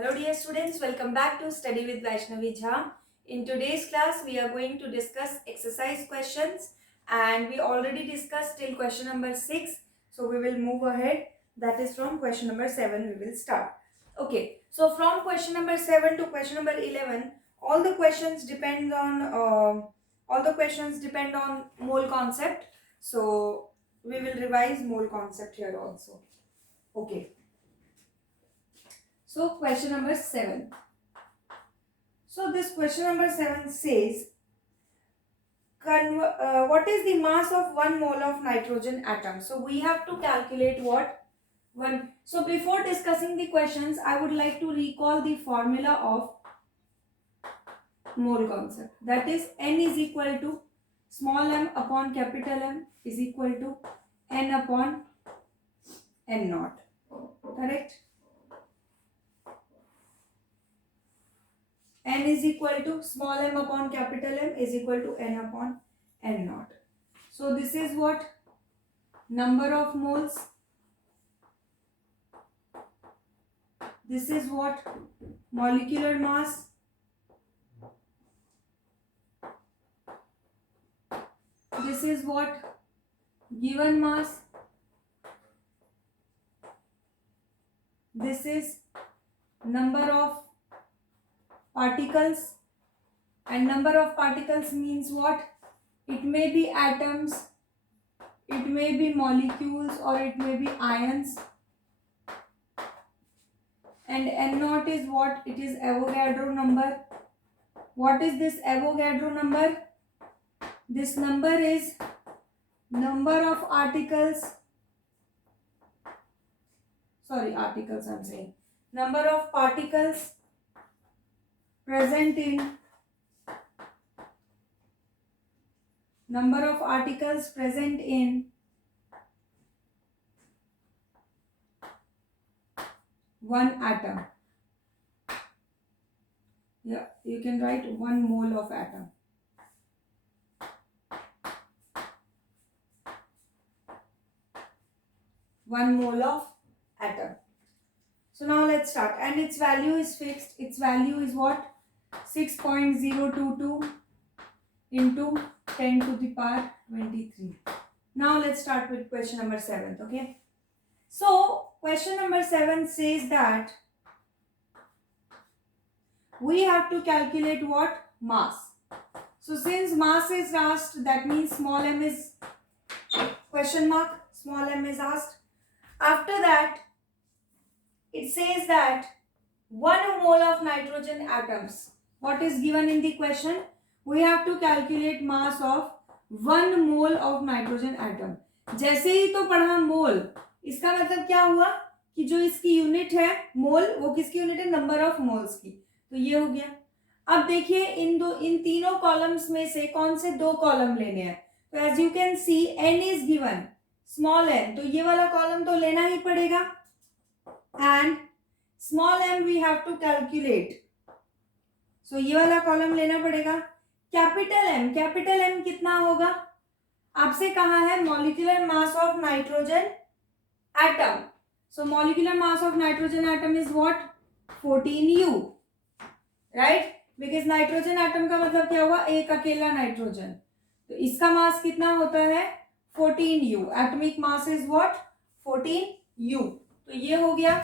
Hello dear students, welcome back to Study with Vaishnavi Jha. In today's class, we are going to discuss exercise questions and we already discussed till question number 6. So we will move ahead. That is from question number 7 we will start. Okay, so from question number 7 to question number 11, all the questions depend on mole concept. So we will revise mole concept here also. Okay. So question number 7. So this question number 7 says, what is the mass of 1 mole of nitrogen atom? So we have to calculate what? One. So before discussing the questions, I would like to recall the formula of mole concept. That is N is equal to small m upon capital M is equal to N upon N naught. Correct? N is equal to small m upon capital M is equal to N upon N naught. So this is what? Number of moles. This is what? Molecular mass. This is what? Given mass. This is number of particles. And number of particles means what? It may be atoms, it may be molecules, or it may be ions. And N naught is what? It is Avogadro number. What is this Avogadro number? This number is number of articles. Number of particles present in one atom. Yeah, you can write 1 mole of atom. One mole of atom. So now let's start. And its value is fixed. Its value is what? 6.022 into 10 to the power 23. Now let's start with question number 7. Okay. So question number 7 says that we have to calculate what? Mass. So since mass is asked, that means small m is question mark, small m is asked. After that, it says that 1 mole of nitrogen atoms. What is given in the question? We have to calculate mass of 1 mole of nitrogen atom. जैसे ही तो पढ़ा मोल, इसका मतलब क्या हुआ कि जो इसकी यूनिट है मोल, वो किसकी यूनिट है? नंबर ऑफ मोल्स की. तो ये हो गया. अब देखिए इन तीनों कॉलम्स में से कौन से 2 कॉलम लेने हैं. तो as you can see n is given small n, तो ये वाला कॉलम तो लेना ही पड़ेगा. And small m we have to calculate. So ये वाला कॉलम लेना पड़ेगा. कैपिटल M कितना होगा? आपसे कहा है molecular mass of nitrogen atom. So molecular mass of nitrogen atom is what? 14U, right? Because nitrogen atom का मतलब क्या हुआ? एक अकेला नाइट्रोजन. तो इसका मास कितना होता है? 14U. Atomic mass is what? 14U. तो ये हो गया.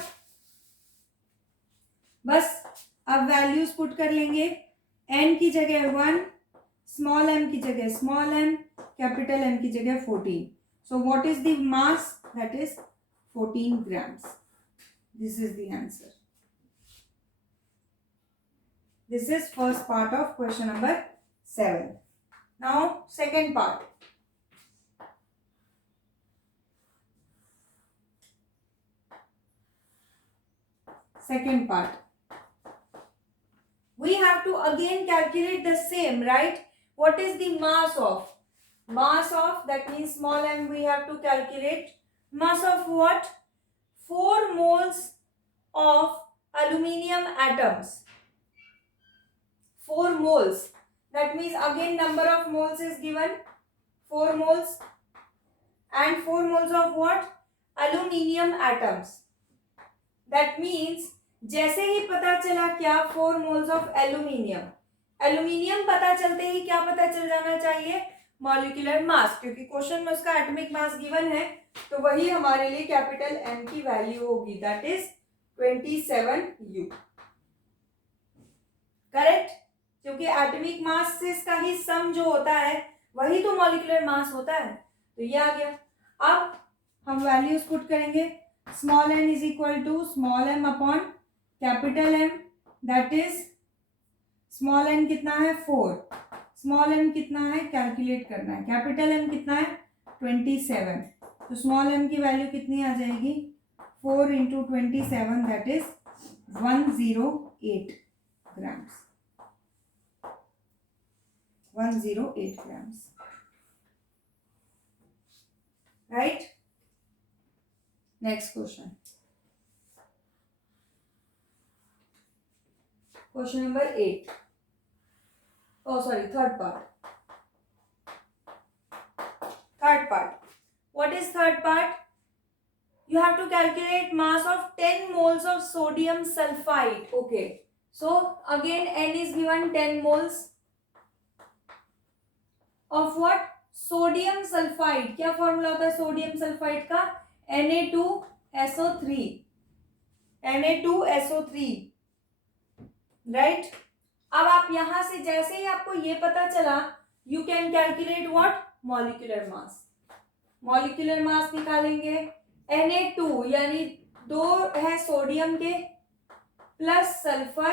बस अब वैल्यूज पुट कर लेंगे. n की जगह 1, स्मॉल m की जगह स्मॉल m, कैपिटल M की जगह 14. So what is the mass? That is 14 grams. This is the answer. This is first part of question number 7. Now second part. Second part. We have to again calculate the same, right? What is the mass of? Mass of, that means small m we have to calculate. Mass of what? 4 moles of aluminium atoms. 4 moles. That means again number of moles is given. 4 moles. And 4 moles of what? Aluminium atoms. That means जैसे ही पता चला क्या 4 moles of aluminium, aluminium पता चलते ही क्या पता चल जाना चाहिए, मॉलिक्यूलर मास, क्योंकि क्वेश्चन में उसका एटॉमिक मास गिवन है, तो वही हमारे लिए कैपिटल M की वैल्यू होगी, दैट इज 27U। करेक्ट, क्योंकि एटॉमिक मास से इसका ही सम जो होता है वही तो मॉलिक्यूलर मास होता है, तो ये आ गया। अब हम वैल्यूज पुट करेंगे, small n is equal to small m upon capital M, that is small n कितना है 4, स्मॉल m कितना है कैलकुलेट करना है, कैपिटल M कितना है 27, तो स्मॉल m की वैल्यू कितनी आ जाएगी 4 into 27, that is 108 grams, 108 grams, right? Next question. Question number 8. Oh, sorry, third part. Third part. What is third part? You have to calculate mass of 10 moles of sodium sulfide. Okay. So, again, N is given 10 moles. Of what? Sodium sulphide. क्या formula होता है sodium sulphide का? Na2SO3, Na2SO3, right. अब आप यहां से जैसे ही आपको ये पता चला, you can calculate what, molecular mass. Molecular mass निकालेंगे, Na2 यानी 2 है सोडियम के प्लस सल्फर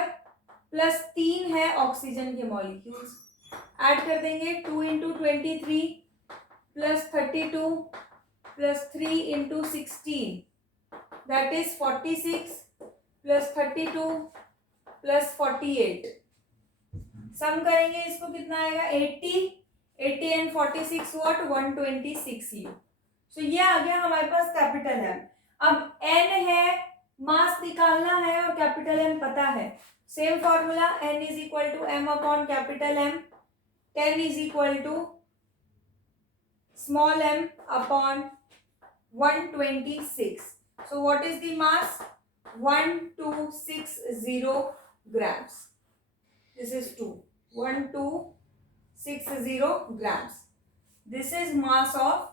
प्लस 3 है ऑक्सीजन के मॉलिक्यूल्स, ऐड कर देंगे 2 into 23 plus 32 plus 3 into 16, that is 46 plus 32 plus 48, सम करेंगे इसको कितना आएगा 80 एंड 46 व्हाट 126U। सो ये आ गया हमारे पास कैपिटल M। अब N है, मास निकालना है और कैपिटल M पता है, same formula N is equal to M upon capital M, 10 is equal to small m upon 126. So what is the mass? 1260 grams. This is 1260 grams. This is mass of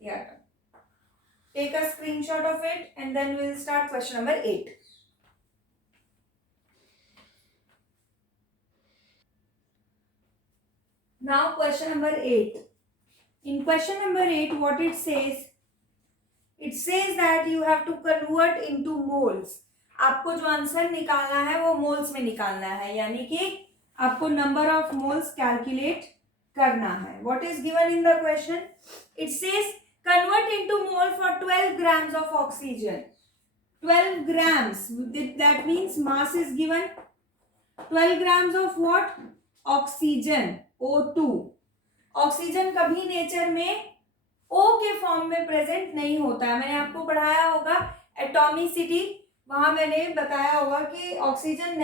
atom. Take a screenshot of it and then we will start question number 8. Now question number 8. In question number 8, what it says? It says that you have to convert into moles. आपको जो answer निकालना है वो moles में निकालना है, यानी कि आपको नंबर ऑफ मोल्स कैलकुलेट करना है. What is given in the question? It says convert into mole for 12 grams of oxygen. 12 grams, that means mass is given. 12 grams of what? Oxygen, O2. Oxygen कभी nature में O के form में present नहीं होता है. मैंने आपको पढ़ाया होगा एटॉमिसिटी, वहां मैंने बताया होगा कि oxygen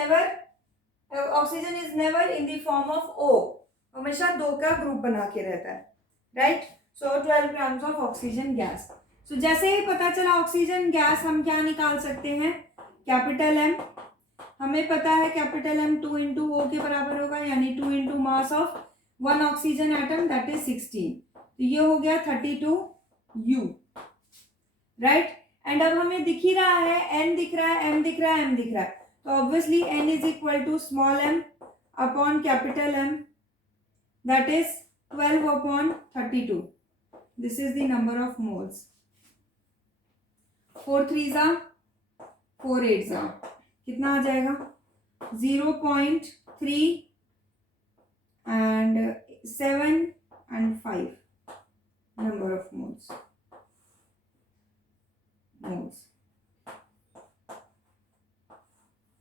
is never in the form of O, हमेशा 2 का ग्रुप बना के रहता है, right. So 12 grams of oxygen gas. So जैसे ही पता चला ऑक्सीजन गैस, हम क्या निकाल सकते हैं? Capital M. हमें पता है कैपिटल M 2 इंटू O के बराबर होगा, यानी 2 into mass of 1 oxygen atom, that is 16. तो ये हो गया 32U, राइट. एंड अब हमें दिख ही रहा है, N दिख रहा है, M दिख रहा है, M दिख रहा है, तो obviously N is equal to small m upon capital M, that is 12 upon 32. This is the number of moles. 4 3 4 8 कितना आ जाएगा? 0.3 and 7 and 5 number of moles.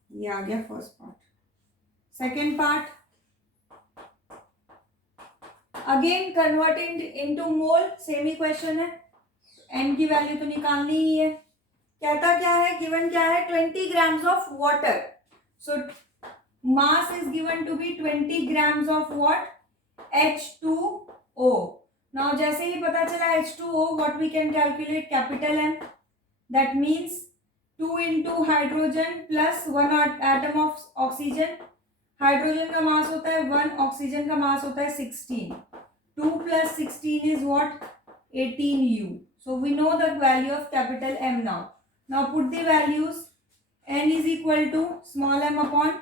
ये आ गया first part. Second part, again converting into mole, same ही question है. n की value तो निकालनी ही है. कहता क्या है, गिवन क्या है? 20 grams of water. So mass is given to be 20 grams of what? H2O. Now जैसे ही पता चला H2O, what we can calculate? Capital M. That means 2 into hydrogen plus 1 atom of oxygen. Hydrogen का मास होता है 1, oxygen का मास होता है 16. 2 plus 16 is what? 18U. So we know the value of capital M now. Now put the values. N is equal to small m upon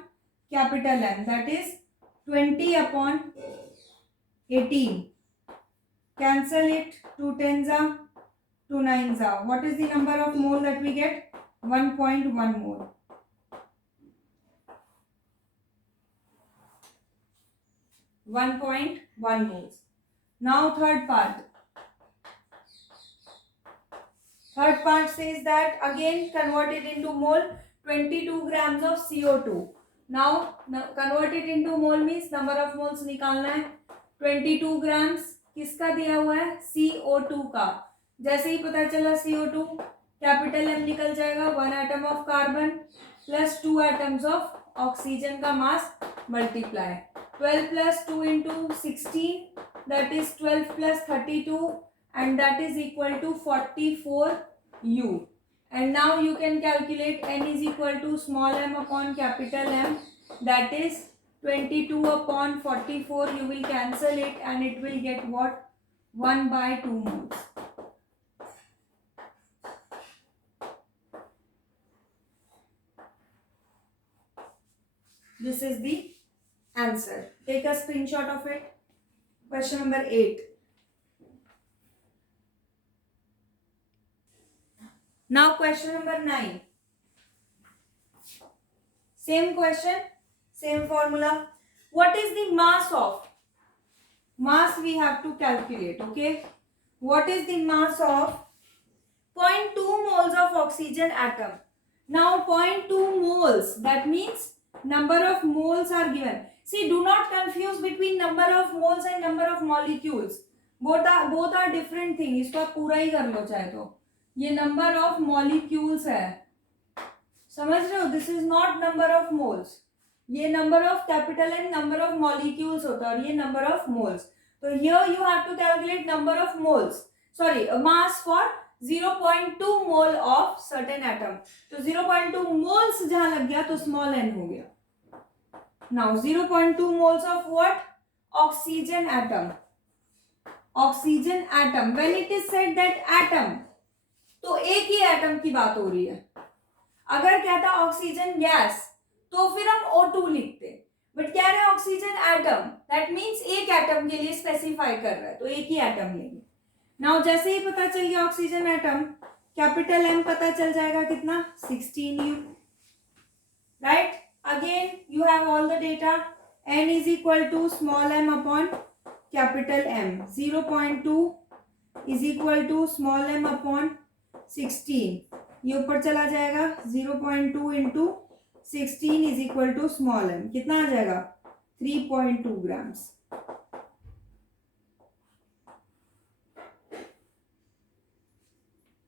capital M, that is 20 upon 18. Cancel it. 2 tens are 2 nines are. What is the number of mole that we get? 1.1 mole. moles. Now third part. Third part says that again convert it into mole. 22 grams of CO2. Now convert it into mole means number of moles निकालना है. 22 grams किसका दिया हुआ है? CO2 का. जैसे ही पता चला CO2, कैपिटल M निकल जाएगा. 1 atom of carbon plus 2 atoms of oxygen का मास multiply. 12 plus 2 into 16, that is 12 plus 32, and that is equal to 44U. And now you can calculate N is equal to small m upon capital M, that is 22 upon 44. You will cancel it and it will get what? 1/2 moles. This is the answer. Take a screenshot of it. Question number 8. Now question number 9. Same question, same formula. What is the mass of? Mass we have to calculate, okay? What is the mass of 0.2 moles of oxygen atom? Now 0.2 moles, that means number of moles are given. See, do not confuse between number of moles and number of molecules. Both are different thing. इसको आप पूरा ही कर लो चाहे तो. ये number of molecules है. समझ रहे हो? This is not number of moles. ये number of capital N number of molecules होता है और ये number of moles. तो here you have to calculate number of moles. Sorry, mass for 0.2 mole of certain atom. तो 0.2 moles जहाँ लग गया तो small n हो गया. Now 0.2 moles of what? Oxygen atom. Oxygen atom. When it is said that atom, तो एक ही atom की बात हो रही है. अगर कहता ऑक्सीजन गैस तो फिर हम O2 लिखते. बट कह रहे हैं ऑक्सीजन एटम, दैट मीन्स एक एटम के लिए स्पेसिफाई कर रहा है तो एक ही एटम लेंगे. नाउ जैसे ही पता चल गया ऑक्सीजन एटम, कैपिटल M पता चल जाएगा कितना? 16U. Right? Again you have all the data. N is equal to small m upon capital M. 0.2 is equal to small m upon 16. ये ऊपर चला जाएगा. 0.2 into 16 is equal to small m. कितना आ जाएगा? 3.2 grams.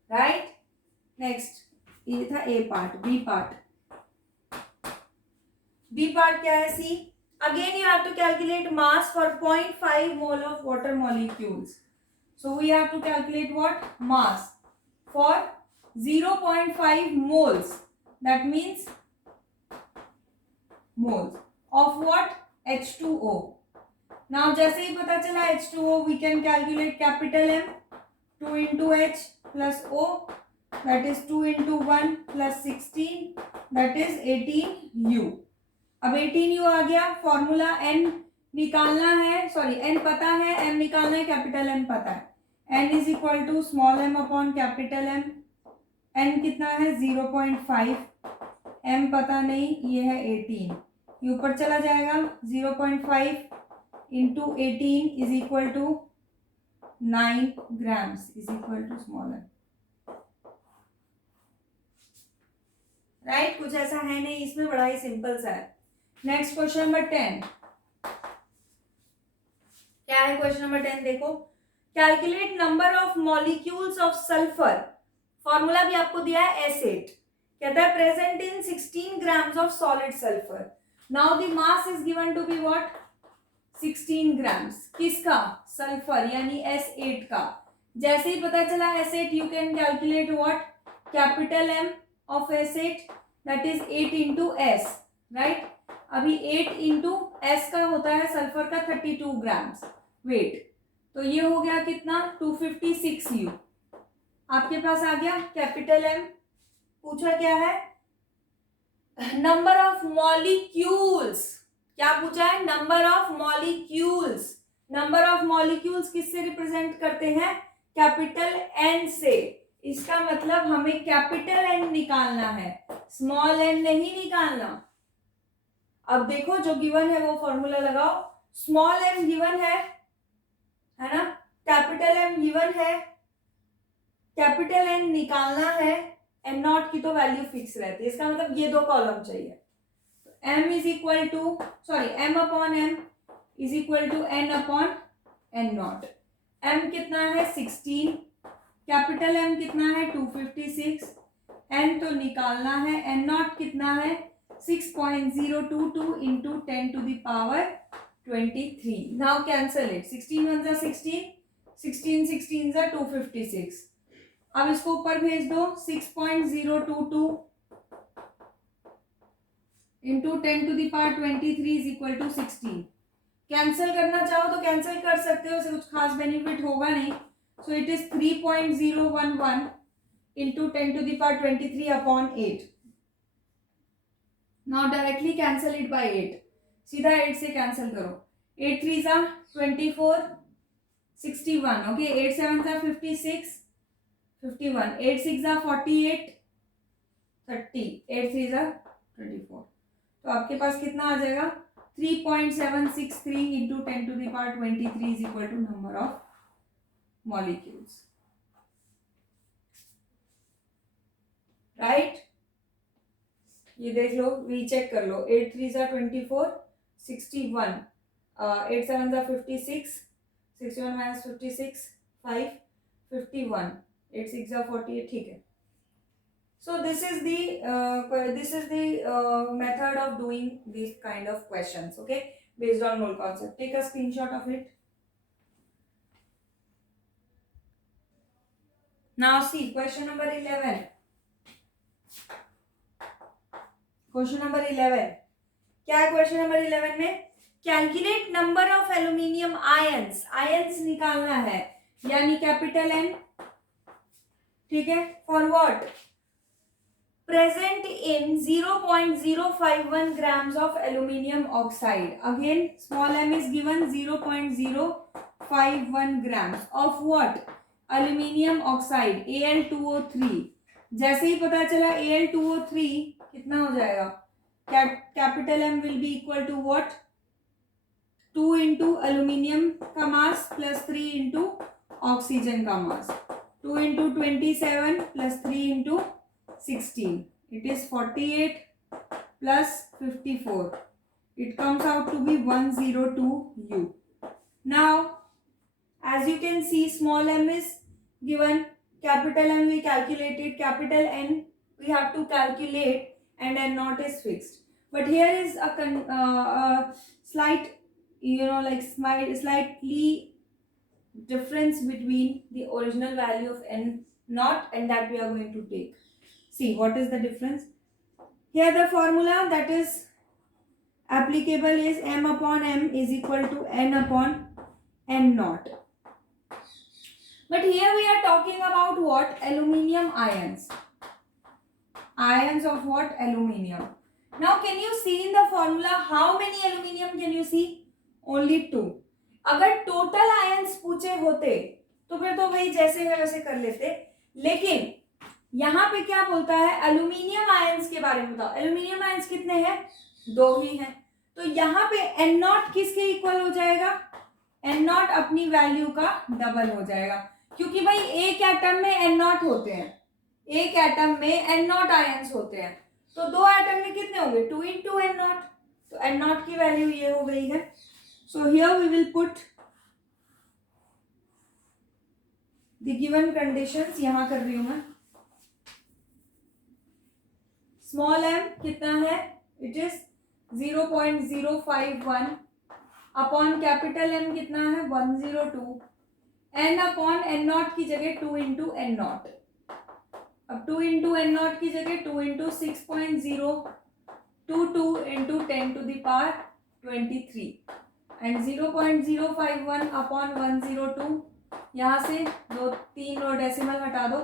Right? Next. ये था A part. B part. B part क्या है? C. Again you have to calculate mass for 0.5 mole of water molecules. So we have to calculate what? Mass for 0.5 moles. That means moles of what? H2O. Now जैसे ही पता चला H2O, we can calculate capital M. 2 into H plus O, that is 2 into 1 plus 16, that is 18U. अब 18U आ गया. Formula N निकालना है, sorry N पता है, M निकालना है, कैपिटल M पता है. N is equal to small m upon capital M. N कितना है? 0.5. M पता नहीं, ये है 18. ये ऊपर चला जाएगा. 0.5 into 18 is equal to 9 grams is equal to small m. Right? कुछ ऐसा है नहीं इसमें, बड़ा ही सिंपल सा है. Next question number 10. क्या है क्वेश्चन नंबर 10? देखो, calculate number of molecules of sulphur. Formula भी आपको दिया है S8. कहता है present in 16 grams of solid sulphur. Now the mass is given to be what? 16 grams. किसका? सल्फर यानी S8 का. जैसे ही पता चला S8, you can calculate what? Capital M of S8, that is 8 into S, right? अभी 8 into S का होता है सल्फर का 32 ग्राम्स वेट, तो ये हो गया कितना 256 U। आपके पास आ गया कैपिटल M। पूछा क्या है, नंबर ऑफ मॉलिक्यूल्स। क्या पूछा है, number of molecules. Number of molecules किससे रिप्रेजेंट करते हैं, कैपिटल एन से। इसका मतलब हमें कैपिटल एन निकालना है, स्मॉल एन नहीं निकालना। अब देखो जो गिवन है वो फॉर्मूला लगाओ, स्मॉल एम गिवन है ना, कैपिटल एम गिवन है, कैपिटल एन निकालना है, एन नॉट की तो वैल्यू फिक्स रहती है, इसका मतलब ये दो कॉलम चाहिए। M is equal to M upon M is equal to N upon N not. M कितना है 16, कैपिटल एम कितना है 256, एन तो निकालना है, एन नॉट कितना है 6.022 into 10 to the power 23। Now cancel it, 16 1 जा 16, 16 16 जा 256। अब इसको ऊपर भेज दो, 6.022 into 10 to the power 23 is equal to 16। Cancel करना चाहो तो कैंसिल कर सकते हो, उससे कुछ खास बेनिफिट होगा नहीं। So it is 3.011 into 10 to the power 23 upon 8। Now directly cancel it by 8, सीधा 8 से कैंसिल करो। 8 3 जा 24, 61, ओके 8 7 जा 56, 51, 8 6 जा 48, 30, 8 3 जा 24। तो आपके पास कितना आ जाएगा 3.763 into 10 to the power 23 is equal to number of molecules, right. ये देख लो, रीचेक कर लो, 8 3 जा 24, 61, 8 7 जा 56, 61 माइनस 56 5, 51, 8 6 जा 48, ठीक है। So this is the method of doing these kind of questions, okay, based on mole concept. Take a screenshot of it. Now see question number 11. Question number 11 क्या है, question number 11 में calculate number of aluminium ions, ions निकालना है, यानी capital N, ठीक है, for what, present in 0.051 grams of aluminium oxide. Again small m is given, 0.051 grams of what, aluminium oxide, Al2O3। जैसे ही पता चला Al2O3 कितना हो जाएगा, capital M will be equal to what, 2 into aluminium का मास प्लस 3 into ऑक्सीजन का मास, 2 into 27 plus 3 into 16, it is 48 plus 54, it comes out to be 102 U. Now as you can see, small m is given, capital M we calculated, capital N we have to calculate, and N naught is fixed. But here is a slight, like slightly difference between the original value of N naught and that we are going to take. See what is the difference. Here the formula that is applicable is m upon m is equal to n upon n naught. But here we are talking about what, aluminium ions, ions of what, aluminium. Now can you see in the formula how many aluminium can you see, only 2। अगर total ions पूछे होते तो फिर तो वही जैसे है वैसे कर लेते, लेकिन यहाँ पे क्या बोलता है, एल्यूमिनियम आयंस के बारे में बताओ। एल्यूमिनियम आयंस कितने हैं, 2 ही हैं, तो यहाँ पे एन नॉट किसके इक्वल हो जाएगा, एन नॉट अपनी वैल्यू का डबल हो जाएगा, क्योंकि भाई एक एटम में एन नॉट होते हैं, एक एटम में एन नॉट आयंस होते हैं, तो 2 एटम में कितने होंगे, 2 इंटू एन नॉट, तो एन नॉट की वैल्यू ये हो गई है। So here we will put the given conditions, यहाँ कर रही हूं मैं। स्मॉल m कितना है, it is 0.051 upon capital M कितना है 102, n अपॉन n नॉट की जगह 2 इंटू एन नॉट। अब अब 2 इंटू एन नॉट की जगह 2 इंटू 6.022 इंटू 10⁻23 एंड 0.051 अपॉन 102, यहाँ से 3 और डेसिमल हटा दो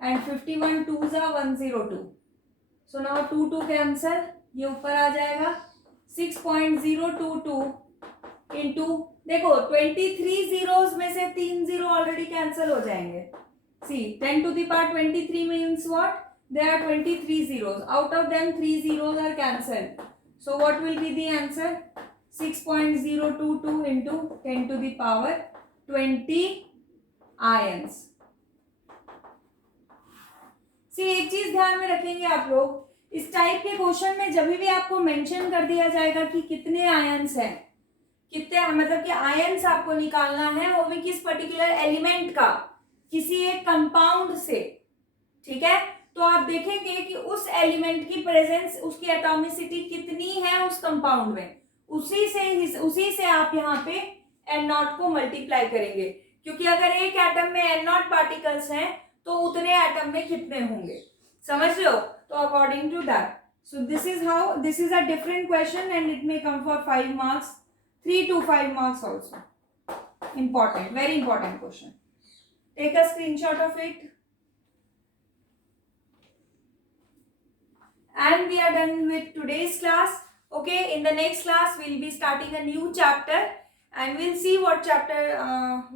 एंड 51 2 ज़ा 102. सो नाउ 2 कैंसल, ये ऊपर आ जाएगा 6.022 इंटू, देखो 23 जीरोस में से 3 जीरो ऑलरेडी कैंसिल हो जाएंगे. सी 10⁻23 means what? There are 23 zeros. Out of them 3 zeros are cancelled. So what will be the answer? 6.022 into 10⁻20 ions. See, एक चीज ध्यान में रखेंगे आप लोग, इस टाइप के क्वेश्चन में जब भी आपको मेंशन कर दिया जाएगा कि कितने आयंस हैं, कितने मतलब कि आयंस आपको निकालना है, वो भी किस पर्टिकुलर एलिमेंट का, किसी एक कंपाउंड से, ठीक है, तो आप देखेंगे कि उस एलिमेंट की प्रेजेंस, उसकी एटॉमिसिटी कितनी है उस कंपाउंड में, उसी से आप यहाँ पे एन नॉट को मल्टीप्लाई करेंगे, क्योंकि अगर एक एटम में एन नॉट पार्टिकल्स हैं तो उतने एटम में कितने होंगे, समझ रहे हो? तो according to that, so this is a different question and it may come for 5 marks, 3 to 5 marks also. Important, very important question. Take a screenshot of it. And we are done with today's class. Okay, in the next class we'll be starting a new chapter and we'll see what chapter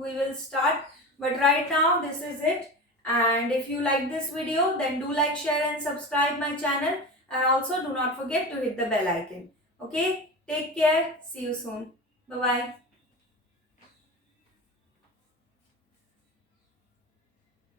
we will start. But right now this is it. And if you like this video, then do like, share and subscribe my channel. And also do not forget to hit the bell icon. Okay, take care. See you soon. Bye-bye.